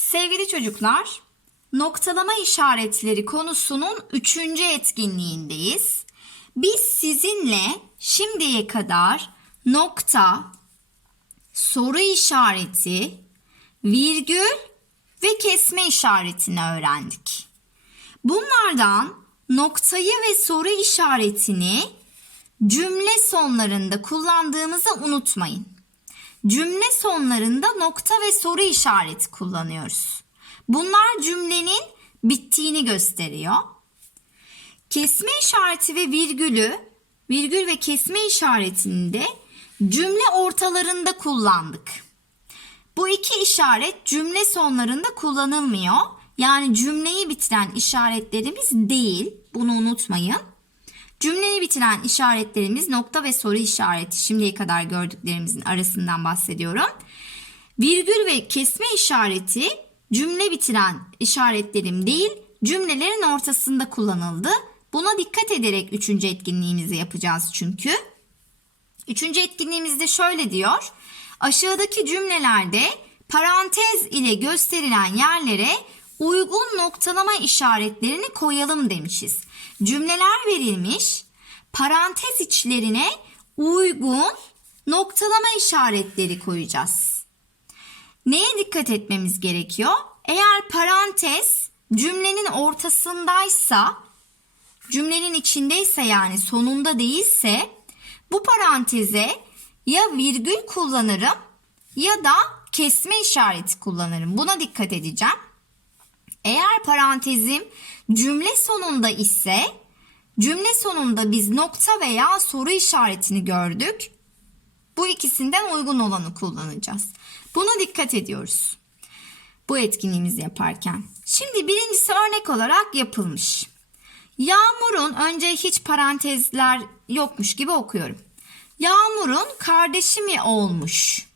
Sevgili çocuklar, noktalama işaretleri konusunun üçüncü etkinliğindeyiz. Biz sizinle şimdiye kadar nokta, soru işareti, virgül ve kesme işaretini öğrendik. Bunlardan noktayı ve soru işaretini cümle sonlarında kullandığımızı unutmayın. Cümle sonlarında nokta ve soru işareti kullanıyoruz. Bunlar cümlenin bittiğini gösteriyor. Kesme işareti ve virgülü, virgül ve kesme işaretini de cümle ortalarında kullandık. Bu iki işaret cümle sonlarında kullanılmıyor. Yani cümleyi bitiren işaretlerimiz değil. Bunu unutmayın. Cümleyi bitiren işaretlerimiz nokta ve soru işareti şimdiye kadar gördüklerimizin arasından bahsediyorum. Virgül ve kesme işareti cümle bitiren işaretlerim değil cümlelerin ortasında kullanıldı. Buna dikkat ederek üçüncü etkinliğimizi yapacağız çünkü. Üçüncü etkinliğimizde şöyle diyor. Aşağıdaki cümlelerde parantez ile gösterilen yerlere uygun noktalama işaretlerini koyalım demişiz. Cümleler verilmiş. Parantez içlerine uygun noktalama işaretleri koyacağız. Neye dikkat etmemiz gerekiyor? Eğer parantez cümlenin ortasındaysa, cümlenin içindeyse yani sonunda değilse bu paranteze ya virgül kullanırım ya da kesme işareti kullanırım. Buna dikkat edeceğim. Eğer parantezim cümle sonunda ise cümle sonunda biz nokta veya soru işaretini gördük. Bu ikisinden uygun olanı kullanacağız. Buna dikkat ediyoruz. Bu etkinliğimizi yaparken. Şimdi birincisi örnek olarak yapılmış. Yağmur'un önce hiç parantezler yokmuş gibi okuyorum. Yağmur'un kardeşi mi olmuş?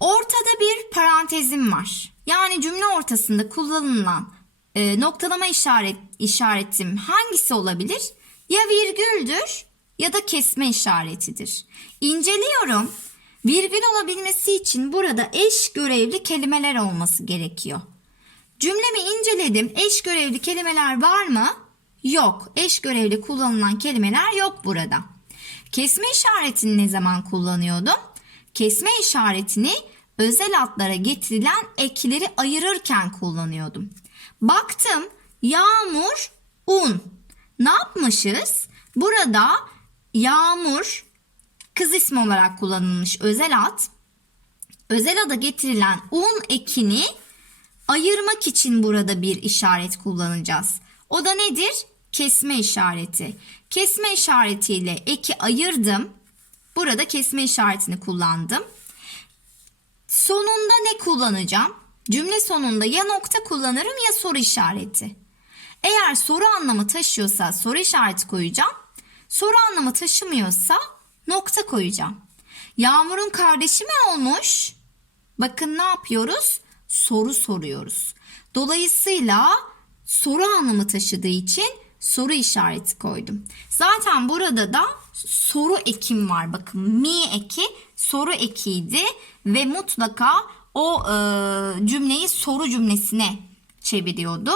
Ortada bir parantezim var. Yani cümle ortasında kullanılan e, noktalama işaret işaretim hangisi olabilir? Ya virgüldür ya da kesme işaretidir. İnceliyorum. Virgül olabilmesi için burada eş görevli kelimeler olması gerekiyor. Cümlemi inceledim. Eş görevli kelimeler var mı? Yok. Eş görevli kullanılan kelimeler yok burada. Kesme işaretini ne zaman kullanıyordum? Kesme işaretini özel adlara getirilen ekleri ayırırken kullanıyordum. Baktım yağmur, un. Ne yapmışız? Burada yağmur kız ismi olarak kullanılmış özel ad. Özel ada getirilen un ekini ayırmak için burada bir işaret kullanacağız. O da nedir? Kesme işareti. Kesme işaretiyle eki ayırdım. Burada kesme işaretini kullandım. Sonunda ne kullanacağım? Cümle sonunda ya nokta kullanırım ya soru işareti. Eğer soru anlamı taşıyorsa soru işareti koyacağım. Soru anlamı taşımıyorsa nokta koyacağım. Yağmur'un kardeşi mi olmuş? Bakın ne yapıyoruz? Soru soruyoruz. Dolayısıyla soru anlamı taşıdığı için soru işareti koydum. Zaten burada da soru ekim var. Bakın mi eki soru ekiydi ve mutlaka o e, cümleyi soru cümlesine çeviriyordu.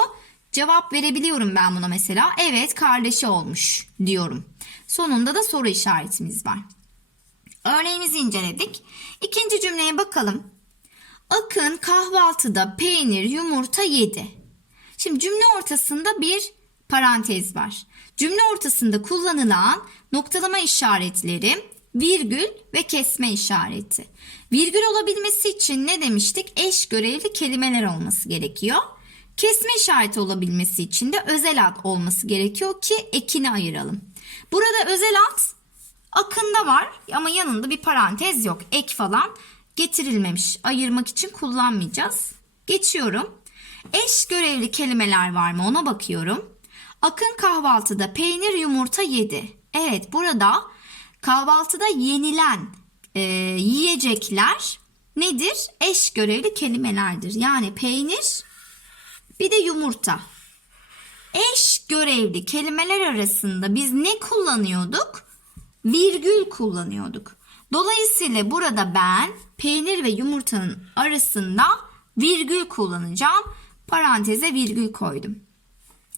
Cevap verebiliyorum ben buna mesela. Evet kardeşi olmuş diyorum. Sonunda da soru işaretimiz var. Örneğimizi inceledik. İkinci cümleye bakalım. Akın kahvaltıda peynir, yumurta yedi. Şimdi cümle ortasında bir parantez var. Cümle ortasında kullanılan noktalama işaretleri virgül ve kesme işareti. Virgül olabilmesi için ne demiştik? Eş görevli kelimeler olması gerekiyor. Kesme işareti olabilmesi için de özel ad olması gerekiyor ki ekini ayıralım. Burada özel ad akında var ama yanında bir parantez yok. Ek falan getirilmemiş. Ayırmak için kullanmayacağız. Geçiyorum. Eş görevli kelimeler var mı ona bakıyorum. Akın kahvaltıda peynir yumurta yedi. Evet burada kahvaltıda yenilen e, yiyecekler nedir? Eş görevli kelimelerdir. Yani peynir bir de yumurta. Eş görevli kelimeler arasında biz ne kullanıyorduk? Virgül kullanıyorduk. Dolayısıyla burada ben peynir ve yumurtanın arasında virgül kullanacağım. Paranteze virgül koydum.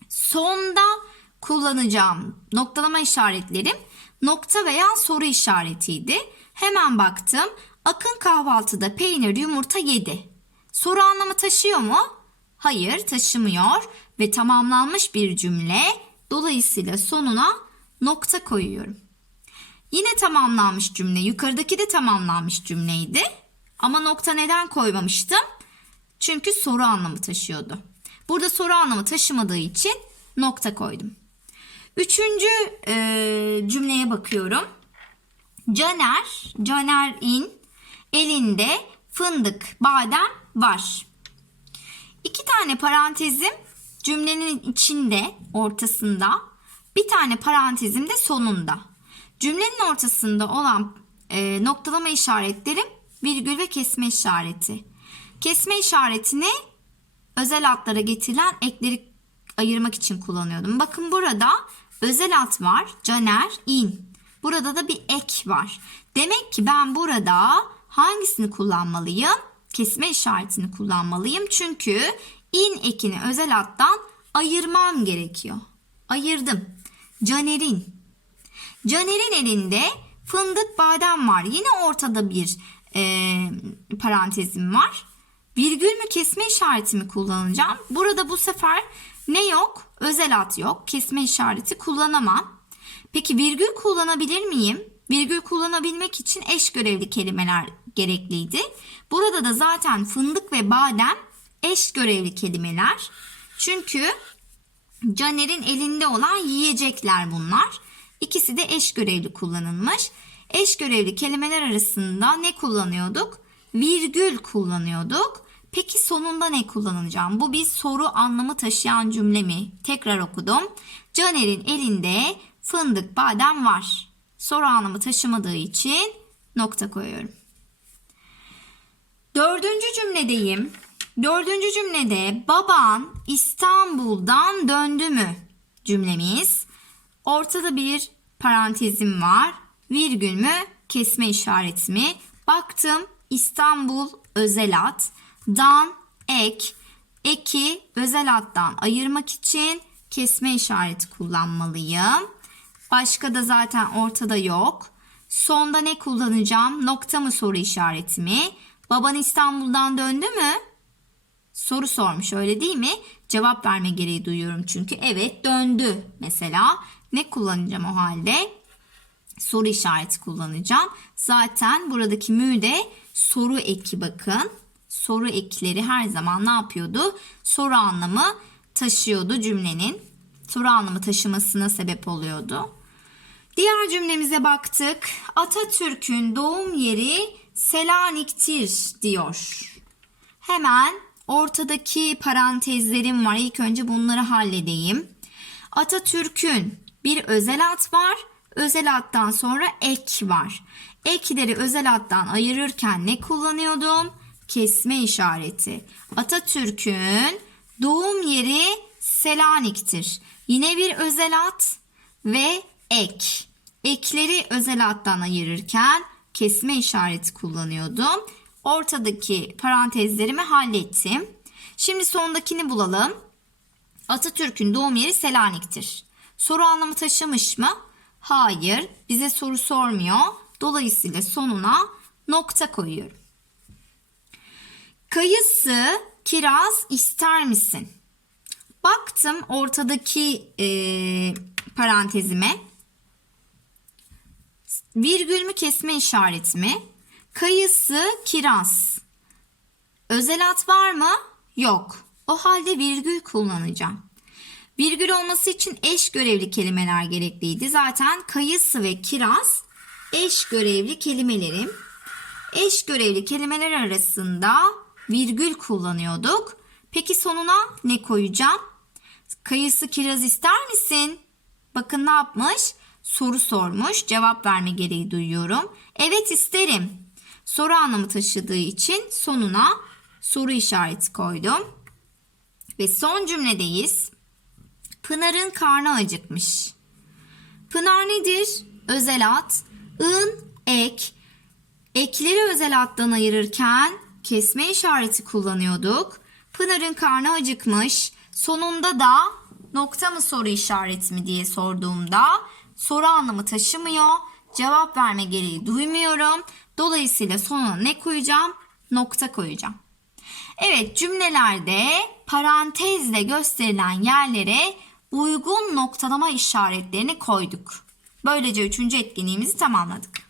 Sonda kullanacağım noktalama işaretlerim nokta veya soru işaretiydi. Hemen baktım. Akın kahvaltıda peynir yumurta yedi. Soru anlamı taşıyor mu? Hayır taşımıyor ve tamamlanmış bir cümle. Dolayısıyla sonuna nokta koyuyorum. Yine tamamlanmış cümle. Yukarıdaki de tamamlanmış cümleydi. Ama nokta neden koymamıştım? Çünkü soru anlamı taşıyordu. Burada soru anlamı taşımadığı için nokta koydum. Üçüncü e, cümleye bakıyorum. Caner, Caner'in elinde fındık, badem var. İki tane parantezim cümlenin içinde, ortasında. Bir tane parantezim de sonunda. Cümlenin ortasında olan e, noktalama işaretlerim virgül ve kesme işareti. Kesme işaretini özel adlara getirilen ekleri ayırmak için kullanıyordum. Bakın burada özel ad var. Caner, in. Burada da bir ek var. Demek ki ben burada hangisini kullanmalıyım? Kesme işaretini kullanmalıyım. Çünkü in ekini özel addan ayırmam gerekiyor. Ayırdım. Caner'in. Caner'in elinde fındık badem var. Yine ortada bir e, parantezim var. Virgül mü kesme işareti mi kullanacağım? Burada bu sefer ne yok? Özel ad yok. Kesme işareti kullanamam. Peki virgül kullanabilir miyim? Virgül kullanabilmek için eş görevli kelimeler gerekliydi. Burada da zaten fındık ve badem eş görevli kelimeler. Çünkü Caner'in elinde olan yiyecekler bunlar. İkisi de eş görevli kullanılmış. Eş görevli kelimeler arasında ne kullanıyorduk? Virgül kullanıyorduk. Peki sonunda ne kullanacağım? Bu bir soru anlamı taşıyan cümle mi? Tekrar okudum. Caner'in elinde fındık badem var. Soru anlamı taşımadığı için nokta koyuyorum. Dördüncü cümledeyim. Dördüncü cümlede baban İstanbul'dan döndü mü cümlemiz. Ortada bir parantezim var. Virgül mü kesme işareti mi? Baktım İstanbul özel ad. Dan ek. Eki özel addan ayırmak için kesme işareti kullanmalıyım. Başka da zaten ortada yok. Sonda ne kullanacağım? Nokta mı soru işareti mi? Baban İstanbul'dan döndü mü? Soru sormuş öyle değil mi? Cevap verme gereği duyuyorum çünkü. Evet döndü mesela. Ne kullanacağım o halde? Soru işareti kullanacağım. Zaten buradaki mü de soru eki bakın. Soru ekleri her zaman ne yapıyordu? Soru anlamı taşıyordu cümlenin. Soru anlamı taşımasına sebep oluyordu. Diğer cümlemize baktık. Atatürk'ün doğum yeri Selanik'tir diyor. Hemen ortadaki parantezlerim var. İlk önce bunları halledeyim. Atatürk'ün bir özel ad var. Özel addan sonra ek var. Ekleri özel addan ayırırken ne kullanıyordum? Kesme işareti. Atatürk'ün doğum yeri Selanik'tir. Yine bir özel ad ve ek. Ekleri özel addan ayırırken kesme işareti kullanıyordum. Ortadaki parantezlerimi hallettim. Şimdi sondakini bulalım. Atatürk'ün doğum yeri Selanik'tir. Soru anlamı taşımış mı? Hayır. Bize soru sormuyor. Dolayısıyla sonuna nokta koyuyorum. Kayısı, kiraz ister misin? Baktım ortadaki e, parantezime. Virgül mü kesme işareti mi? Kayısı, kiraz. Özel ad var mı? Yok. O halde virgül kullanacağım. Virgül olması için eş görevli kelimeler gerekliydi. Zaten kayısı ve kiraz eş görevli kelimelerim. Eş görevli kelimeler arasında virgül kullanıyorduk. Peki sonuna ne koyacağım? Kayısı kiraz ister misin? Bakın ne yapmış? Soru sormuş. Cevap verme gereği duyuyorum. Evet isterim. Soru anlamı taşıdığı için sonuna soru işareti koydum. Ve son cümledeyiz. Pınar'ın karnı acıkmış. Pınar nedir? Özel ad. ın, ek. Ekleri özel addan ayırırken kesme işareti kullanıyorduk. Pınar'ın karnı acıkmış. Sonunda da nokta mı soru işareti mi diye sorduğumda soru anlamı taşımıyor. Cevap verme gereği duymuyorum. Dolayısıyla sonuna ne koyacağım? Nokta koyacağım. Evet cümlelerde parantezle gösterilen yerlere uygun noktalama işaretlerini koyduk. Böylece üçüncü etkinliğimizi tamamladık.